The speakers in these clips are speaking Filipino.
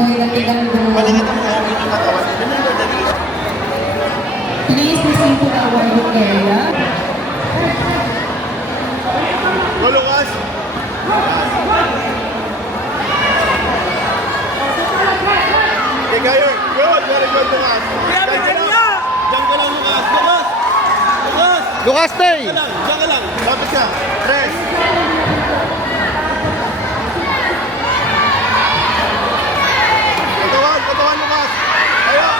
Malingit ang mga yung katawan. Remember that it is. Please listen to the awarding area. Go, Lucas! Okay, Gayer. Good, very good, Lucas. Diyan ka lang, Lucas. Lucas! Lucas! Lucas, stay! Diyan ka lang. Lapit ka. Press. Katawan, Lucas. Ayo.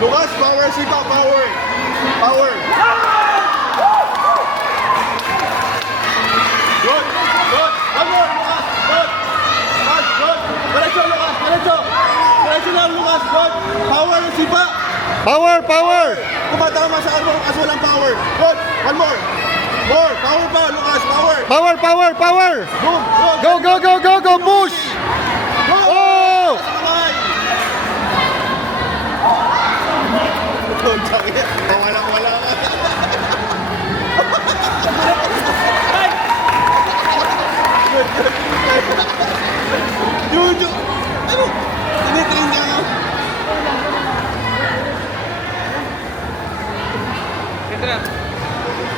Lucas, power, sipa, power. Power. Good, good. One more, Lucas. Good. Lucas, good. Diretso, Lucas. Diretso. Diretso lang, Lucas. Good. Power, sipa. Power, power! Kumatama sa ano kasi walang power. Good. One more. More. Power pa, Lucas. Power. Power, power, power! Boom. Good. Go, go, go, go, go! Push! Go. Oh! Sakay. Good. Sakay. Wala ka. Juju. Ano? Tinitrain niya ako.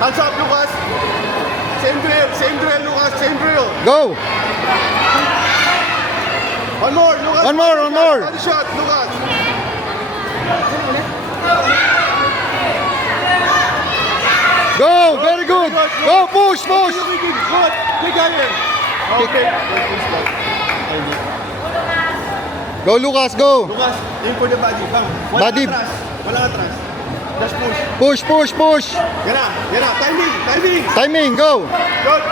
Hands up, Lucas. Same drill, Lucas. Same drill. Go! One more, Lucas. One more. Body shot, Lucas. Go! Very good! Go! Push! Push! Good. Big guy here. Okay. Go, Lucas! Go! Lucas, aim for the body. Bang. Body. Walang atras. Just push. Push, push, push! Yan na. Timing. Timing! Go! Good.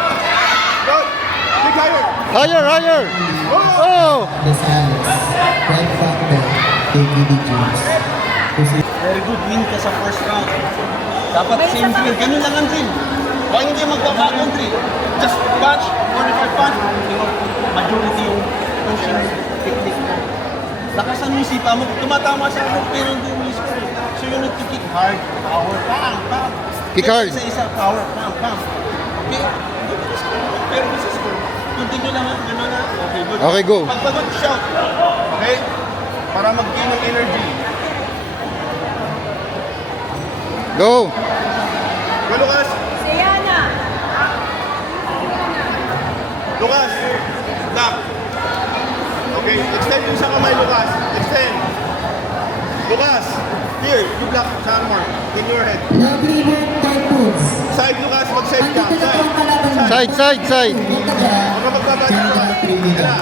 Big guy here. Higher, higher! Oh! Miss Alex, Red Factor, KKD James. Very good win ka sa first round. Dapat same drill. Ganun lang ang drill. Huwag hindi magbabago ang drill. Just punch, 45 punch. Majority yung pushing technique mo. Lakasan mo yung sipa mo. Tumatama sa ano, pero hindi mo yung score. So you need to kick hard, power, bang. Kick hard. Isa, power, bang. Okay? Pero isa score. Continue lang, gano'n na. Okay, good. Okay, go. Pagpagod, shout. Okay? Para mag-gain ng energy. Go! Go, Lucas. Siana! Lucas, lock. Okay, extend yung sa kamay, Lucas. Extend. Lucas, here, you block sa armor. In your head. Lovely work, Typhoons. Side, Lucas, mag-side ka. Andito na po ang kalaban. Side, side, side! Huwag ka magbabati, Lucas. Yan na.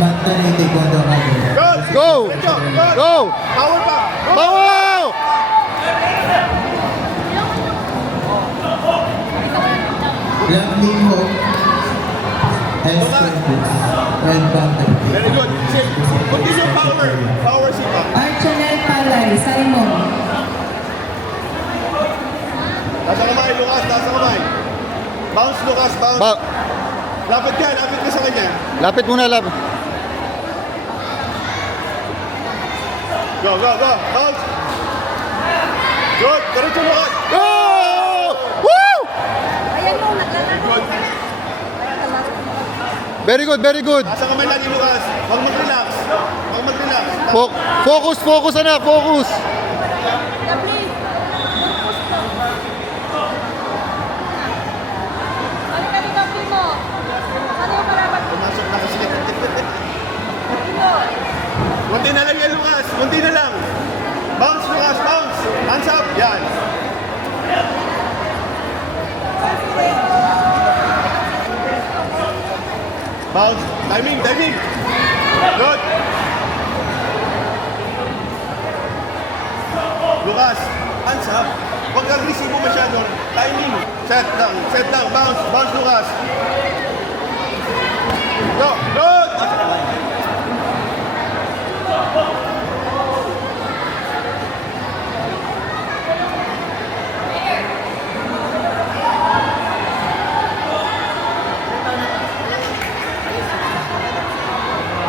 Mantanay Taekwondo Academy. Go! Go! Diretso, Go! Power pa! Go! Power! Lovely Hope, S. Red Factor. Very good. Continue power. Power sipa. Archanel Palay, Simon. Nasa kamay, Lucas. Nasa kamay. Bounce, Lucas. Bounce. Lapit ka sa kanya. Lapit muna, lapit. Go. Bounce. Good. Diretso, Lucas. Go! Woo! Ayan mo, naglalaro. Good. Very good, very good. Nasa kamay lagi, Lucas. Huwag mag-relax. Focus, anak, focus. Pumasok na kasi. Kunti na lang yan, Lucas. Kunti na lang. Bounce, Lucas. Bounce. Hands up. Yan. Bounce. Timing. Good. Lucas, hands up. Huwag kang agresibo masyado. Timing. Set lang. Bounce, Lucas. Go. Good.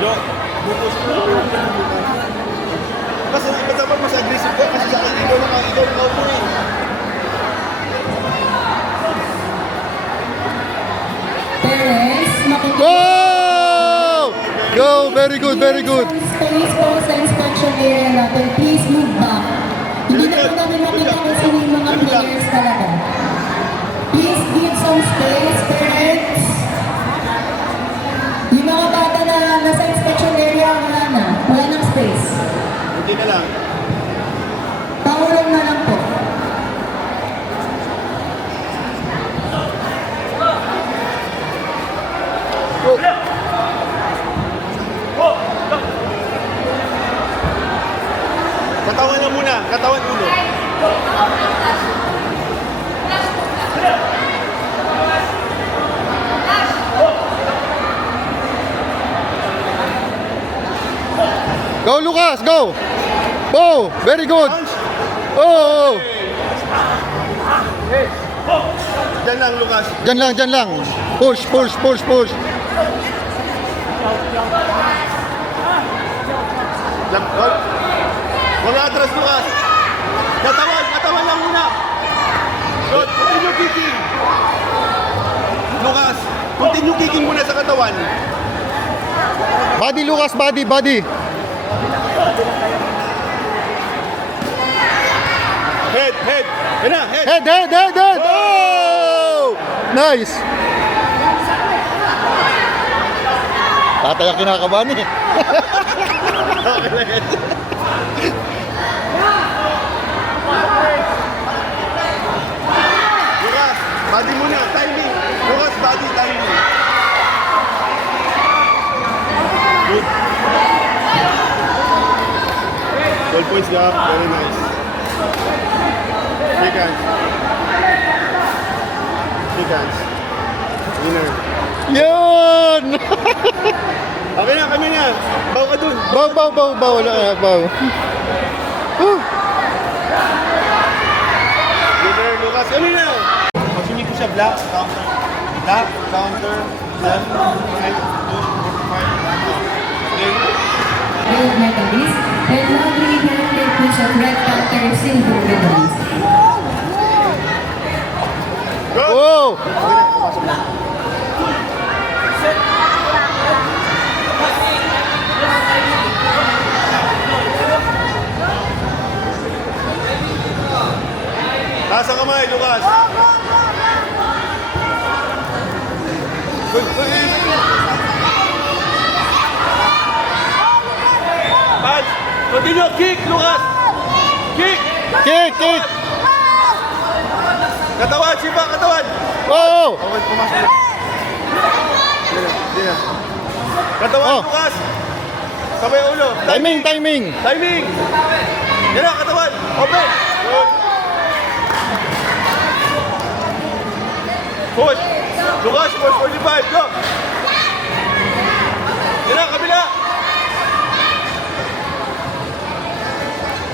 Yo, bukos ko. Kasi ba't dapat mas aggressive ka? Kasi sa akin, ikaw na upo eh. Perez, Go! Go, very good, very good. Space po sa inspection area natin. Please move back. Hindi na po namin makita kung sino yung mga players talaga. Please give some space, parents. Yung mga bata na nasa inspection area, wala na. Wala ng space. Hindi na lang. Pangulong na lang po. Katawan na muna. Katawan ulo. Go, Lucas, go. Go, very good. Punch. Oh, Diyan lang, Lucas. dyan lang, dyan lang. Push, push, push, push. Wala atras, Lucas. Katawan. Katawan lang muna. Good. Continue kicking. Lucas, continue kicking muna sa katawan. Body, Lucas, body, body. Head. Yan na, head. Head, head, head, head. Oh! Nice. Tatay ang kinakabahan eh. Lucas, body muna. Timing. Lucas, body, timing. Good. 12 points up. Very nice. Shake hands. Shake hands. Winner. Yun! Okay na, kami na. Bawa ka dun. Bow, bow, bow, bow. Wala, bow. Whew. Winner, Lucas. Kami na. Masunod ko siya. Black, counter. Black, counter. Left, right, push, 45. Okay. Gold medalist. And now we have the push of red counter silver medalist. Go! Oh! Taas ang kamay, Lucas. Good. Punch. Continue. Kick, Lucas. Kick. Kick, kick! Katawan, sipa, katawan. Oh! Okay, pumasok na. Hindi na. Katawan, Oh. Lucas. Sabay ang ulo. Timing, timing! Timing. Yan na, katawan. Open. Good. Push. Lucas, push 45. Go. Yan na, kabila.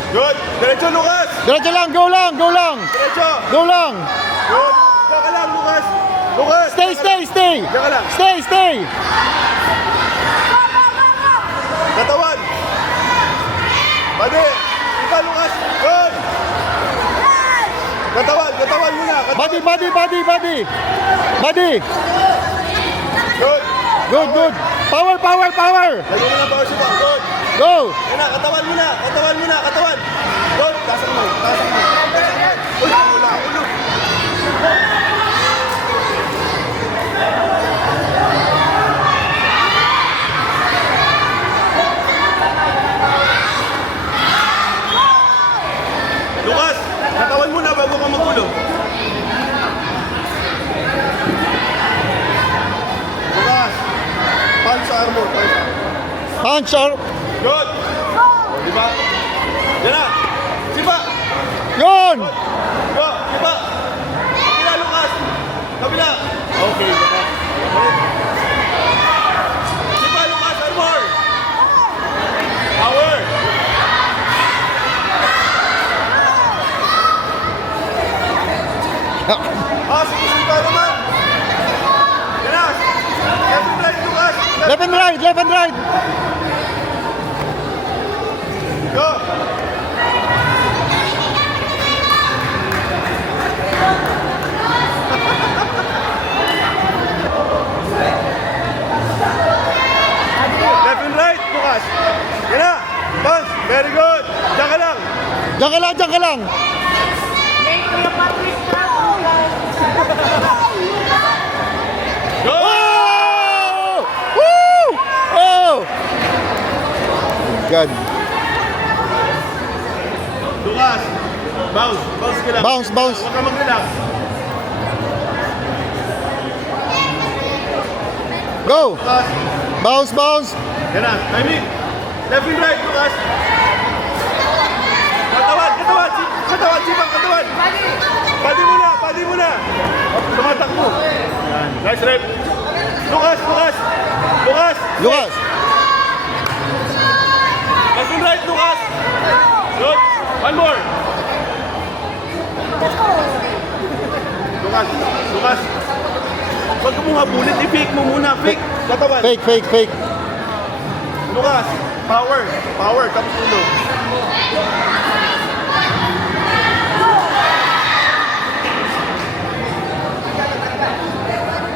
Good. Diretso, Lucas. Diretso lang, go lang, go lang! Diretso. Go lang! Good. Diyan ka lang, Lucas. Lucas. Stay, stay, stay! Diyan ka lang. Stay, stay! Katawan. Bade. Iba, Lucas. Good. Katawan muna. Katawan. Body, body, body, body! Body! Good. Good, good! Power, power, power! Lagyan mo na power sipa. Good. Go! Yan na, katawan muna. Katawan. Good. Tasang mo. Uy, wala. Ulo. Lucas, katawan muna bago ka magulo. Lucas, punch sa armor. Punch or... Good. O, diba? Yan na. Sipa. Yun! Go. Sipa. Kabila, Lucas. Kabila. Okay. Diba? Sipa, Lucas. Armor. Power. Sipa naman. Yan na. Left and right, Lucas. Left and right, left and right! Go. Left Diyan ka lang, diyan ka lang. Go! Oh! Woo! Oh! God. Lucas! Bounce! Bounce ka lang. Bounce, bounce. Huwag ka mag-relax. Go! Lucas! Bounce, bounce. Yan na. Timing! Left and right, Lucas! Katawan! Katawan! Katawan! Sipang! Katawan! Body mo na! Body mo na! Tumatakbo! Yan. Nice rep! Lucas! Lucas! Lucas! Lucas. Left and right, Lucas! Good! One more! Lucas! Lucas! Huwag ka mong habulit. I-fake mo muna. Fake! Katawan! Fake, fake, fake. Lucas! Power! Power! Tapos ulo.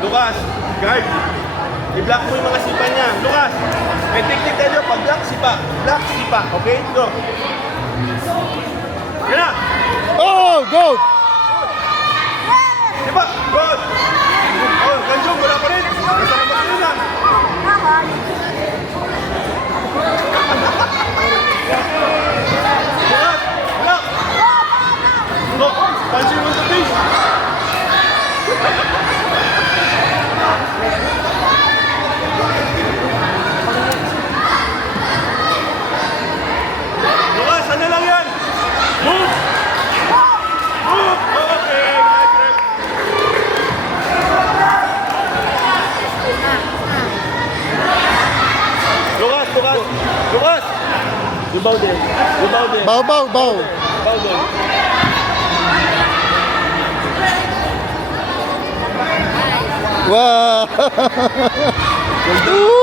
Lucas! Guard! I-block mo yung mga sipa niya. Lucas! May technique tayo. Pag-block, sipa. Block, sipa. Okay? Go! Yan na! Oh, good. Sipa! Good! Oh, Ganjong, wala pa rin. Isa na ba na? Lucas! Block! Go! Punch him on the face! Lucas, ano lang yan? Move! Move! Okay, nice rep. Lucas, Lucas! Lucas! Lubaw din. Lubaw din. Bow, bow, bow. Lubaw din. Wow. Ooh.